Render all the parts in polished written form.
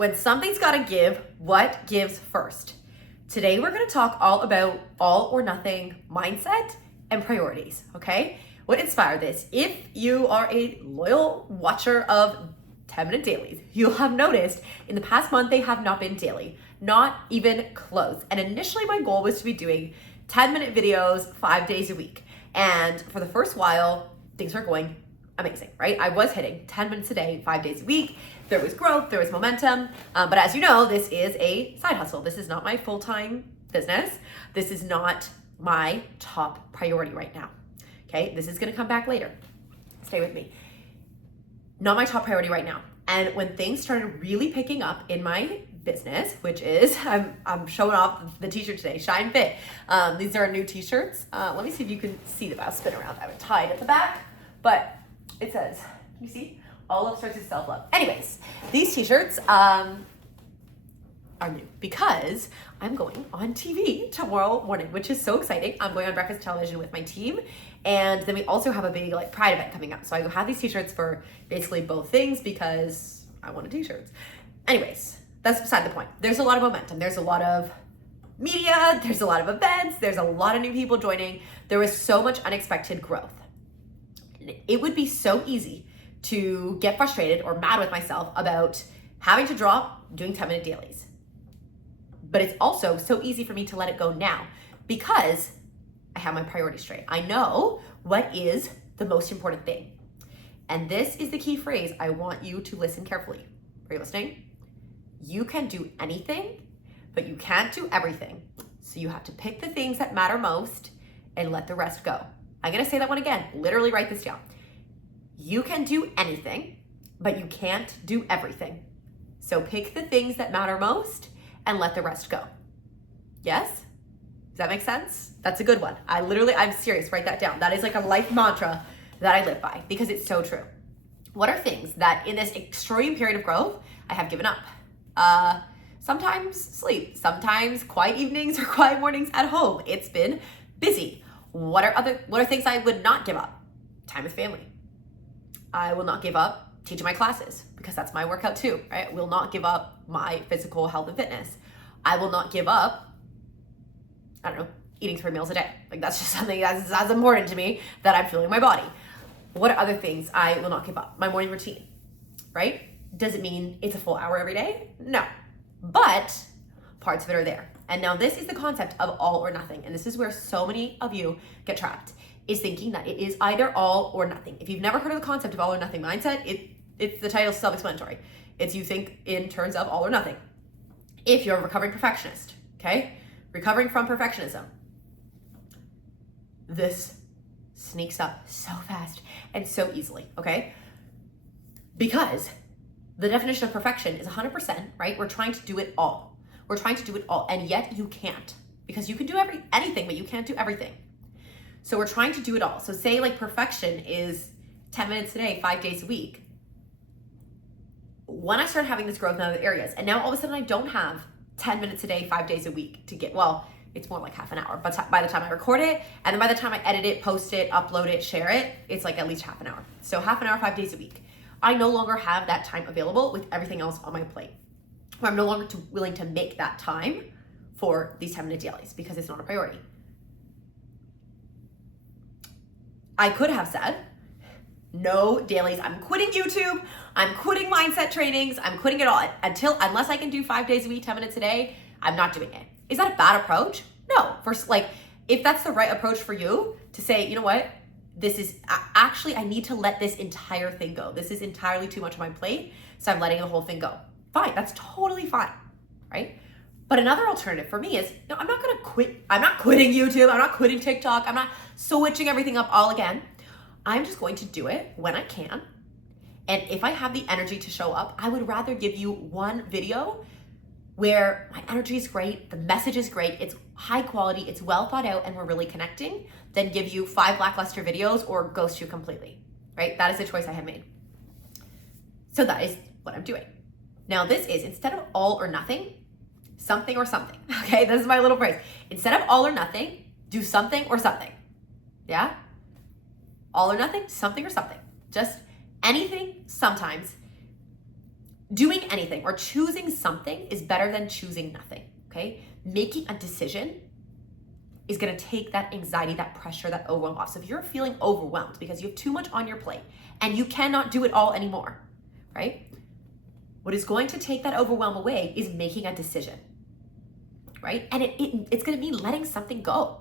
When something's gotta give, what gives first? Today we're gonna talk all about all or nothing mindset and priorities, okay? What inspired this? If you are a loyal watcher of 10-minute dailies, you'll have noticed in the past month they have not been daily, not even close. And initially my goal was to be doing 10-minute videos 5 days a week. And for the first while, things were going amazing, right? I was hitting 10 minutes a day, 5 days a week. There was growth, there was momentum. But as you know, this is a side hustle. This is not my full-time business. This is not my top priority right now. Okay, this is gonna come back later. Stay with me. Not my top priority right now. And when things started really picking up in my business, which is, I'm showing off the t-shirt today, Shine Fit. These are new t-shirts. Let me see if you can see them. I'll spin around. I have it tied at the back, but it says, you see? All love starts with self-love. Anyways, these t-shirts are new because I'm going on TV tomorrow morning, which is so exciting. I'm going on breakfast television with my team. And then we also have a big Pride event coming up. So I have these t-shirts for basically both things because I wanted t-shirts. Anyways, that's beside the point. There's a lot of momentum. There's a lot of media. There's a lot of events. There's a lot of new people joining. There was so much unexpected growth. It would be so easy to get frustrated or mad with myself about having to drop doing 10-minute dailies. But it's also so easy for me to let it go now because I have my priorities straight. I know what is the most important thing. And this is the key phrase I want you to listen carefully. Are you listening? You can do anything, but you can't do everything. So you have to pick the things that matter most and let the rest go. I'm gonna say that one again. Literally write this down. You can do anything, but you can't do everything. So pick the things that matter most and let the rest go. Yes? Does that make sense? That's a good one. I'm serious, write that down. That is like a life mantra that I live by because it's so true. What are things that in this extreme period of growth, I have given up? Sometimes sleep, sometimes quiet evenings or quiet mornings at home. It's been busy. What are things I would not give up? Time with family. I will not give up teaching my classes because that's my workout too, right? I will not give up my physical health and fitness. I will not give up, eating 3 meals a day. That's just something that's as important to me that I'm fueling my body. What are other things I will not give up? My morning routine, right? Does it mean it's a full hour every day? No, but parts of it are there. And now this is the concept of all or nothing. And this is where so many of you get trapped, is thinking that it is either all or nothing. If you've never heard of the concept of all or nothing mindset, it's the title self-explanatory. It's you think in terms of all or nothing. If you're a recovering perfectionist, okay? Recovering from perfectionism, this sneaks up so fast and so easily, okay? Because the definition of perfection is 100%, right? We're trying to do it all. We're trying to do it all, and yet you can't, because you can do anything, but you can't do everything. So we're trying to do it all. So say perfection is 10 minutes a day, 5 days a week. When I started having this growth in other areas, and now all of a sudden I don't have 10 minutes a day, 5 days a week to get, it's more like half an hour, but by the time I record it, and then by the time I edit it, post it, upload it, share it, it's at least half an hour. So half an hour, 5 days a week. I no longer have that time available with everything else on my plate. I'm no longer willing to make that time for these 10-minute dailies because it's not a priority. I could have said, no dailies, I'm quitting YouTube, I'm quitting mindset trainings, I'm quitting it all unless I can do 5 days a week, 10 minutes a day, I'm not doing it. Is that a bad approach? No. If that's the right approach for you to say, you know what, this is actually, I need to let this entire thing go. This is entirely too much on my plate, so I'm letting the whole thing go. Fine, that's totally fine, right? But another alternative for me is, I'm not gonna quit. I'm not quitting YouTube. I'm not quitting TikTok. I'm not switching everything up all again. I'm just going to do it when I can. And if I have the energy to show up, I would rather give you one video where my energy is great, the message is great, it's high quality, it's well thought out, and we're really connecting, than give you 5 lackluster videos or ghost you completely, right? That is the choice I have made. So that is what I'm doing. Now this is, instead of all or nothing, something or something, okay? This is my little phrase. Instead of all or nothing, do something or something, yeah? All or nothing, something or something. Just anything, sometimes. doing anything or choosing something is better than choosing nothing, okay? Making a decision is gonna take that anxiety, that pressure, that overwhelm off. So if you're feeling overwhelmed because you have too much on your plate and you cannot do it all anymore, right? What is going to take that overwhelm away is making a decision, right? And it's gonna mean letting something go.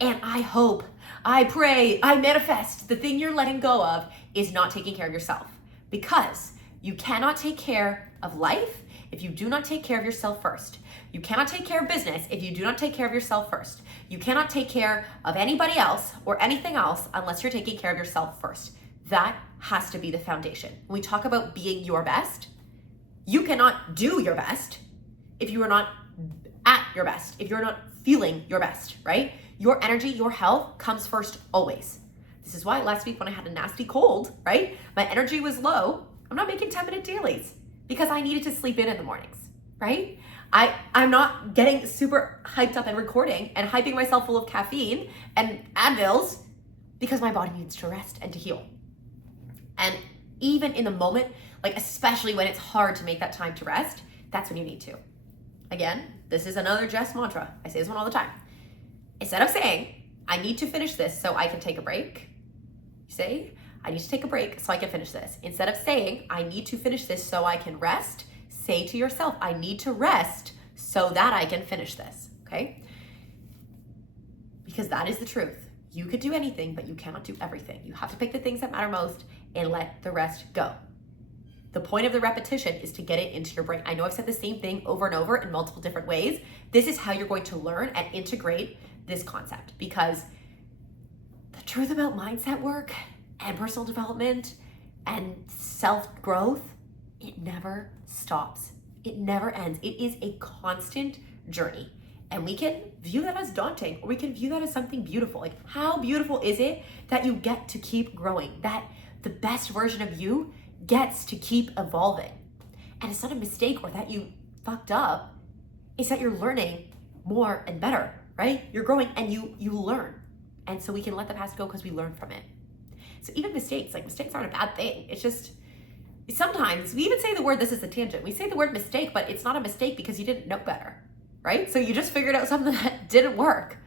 And I hope, I pray, I manifest the thing you're letting go of is not taking care of yourself, because you cannot take care of life if you do not take care of yourself first. You cannot take care of business if you do not take care of yourself first. You cannot take care of anybody else or anything else unless you're taking care of yourself first. That has to be the foundation. When we talk about being your best, you cannot do your best if you are not at your best, if you're not feeling your best, right? Your energy, your health comes first always. This is why last week when I had a nasty cold, right? My energy was low. I'm not making 10-minute dailies because I needed to sleep in the mornings, right? I'm not getting super hyped up and recording and hyping myself full of caffeine and Advils because my body needs to rest and to heal. And even in the moment, like especially when it's hard to make that time to rest, that's when you need to. Again, this is another Jess mantra. I say this one all the time. Instead of saying, I need to finish this so I can take a break, you say, I need to take a break so I can finish this. Instead of saying, I need to finish this so I can rest, say to yourself, I need to rest so that I can finish this, okay? Because that is the truth. You could do anything, but you cannot do everything. You have to pick the things that matter most and let the rest go. The point of the repetition is to get it into your brain. I know I've said the same thing over and over in multiple different ways. This is how you're going to learn and integrate this concept, because the truth about mindset work and personal development and self-growth, it never stops. It never ends. It is a constant journey. And we can view that as daunting, or we can view that as something beautiful. Like, how beautiful is it that you get to keep growing, that the best version of you gets to keep evolving? And it's not a mistake or that you fucked up. It's that you're learning more and better, right? You're growing and you learn. And so we can let the past go because we learn from it. So even mistakes, like mistakes aren't a bad thing. It's just, sometimes we even say the word, this is a tangent. We say the word mistake, but it's not a mistake because you didn't know better, right? So you just figured out something that didn't work.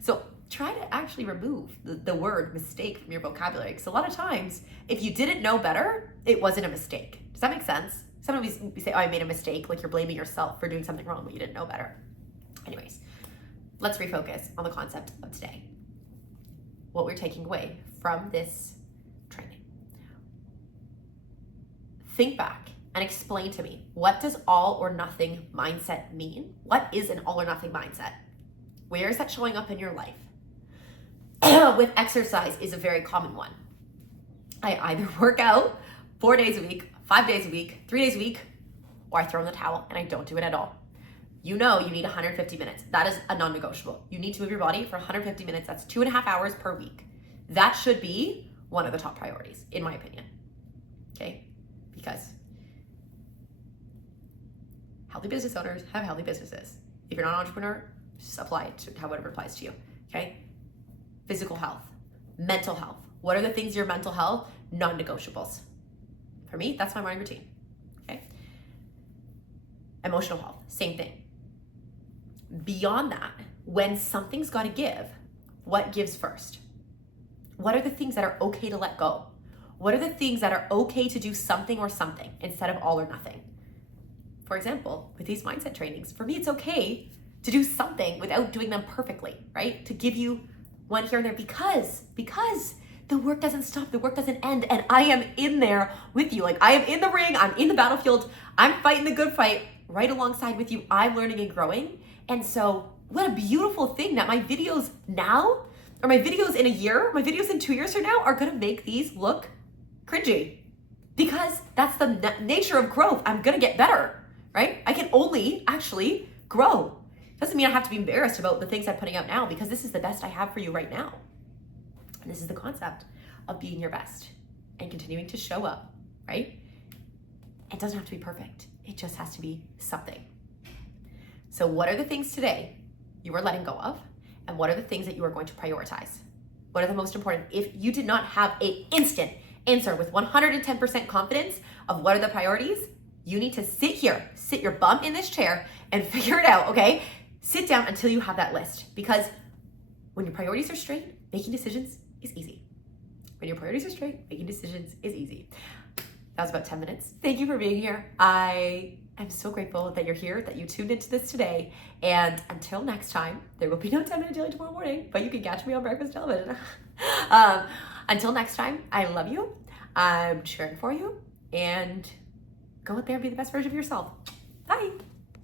So try to actually remove the word mistake from your vocabulary. Because a lot of times, if you didn't know better, it wasn't a mistake. Does that make sense? Sometimes we say, oh, I made a mistake, like you're blaming yourself for doing something wrong, but you didn't know better. Anyways, let's refocus on the concept of today. What we're taking away from this training. Think back and explain to me, what does all or nothing mindset mean? What is an all or nothing mindset? Where is that showing up in your life? With exercise is a very common one. I either work out 4 days a week, 5 days a week, 3 days a week, or I throw in the towel and I don't do it at all. You know you need 150 minutes. That is a non-negotiable. You need to move your body for 150 minutes. That's 2.5 hours per week. That should be one of the top priorities, in my opinion. Okay? Because healthy business owners have healthy businesses. If you're not an entrepreneur, just apply it to however it applies to you. Okay? Physical health, mental health. What are the things in your mental health? Non-negotiables. For me, that's my morning routine. Okay? Emotional health, same thing. Beyond that, when something's got to give, what gives first? What are the things that are okay to let go? What are the things that are okay to do something or something instead of all or nothing? For example, with these mindset trainings, for me, it's okay to do something without doing them perfectly, right? To give you one here and there because the work doesn't stop, the work doesn't end, and I am in there with you. Like, I am in the ring, I'm in the battlefield, I'm fighting the good fight right alongside with you. I'm learning and growing. And so what a beautiful thing that my videos now, or my videos in a year, my videos in 2 years from now are gonna make these look cringy, because that's the nature of growth. I'm gonna get better, right? I can only actually grow. Doesn't mean I have to be embarrassed about the things I'm putting out now, because this is the best I have for you right now. And this is the concept of being your best and continuing to show up, right? It doesn't have to be perfect. It just has to be something. So what are the things today you are letting go of? And what are the things that you are going to prioritize? What are the most important? If you did not have an instant answer with 110% confidence of what are the priorities, You need to sit your bum in this chair and figure it out, okay? Sit down until you have that list, because when your priorities are straight, making decisions is easy. When your priorities are straight, making decisions is easy. That was about 10 minutes. Thank you for being here. I am so grateful that you're here, that you tuned into this today. And until next time, there will be no 10-minute daily tomorrow morning, but you can catch me on breakfast television. Until next time, I love you. I'm cheering for you. And go out there and be the best version of yourself. Bye.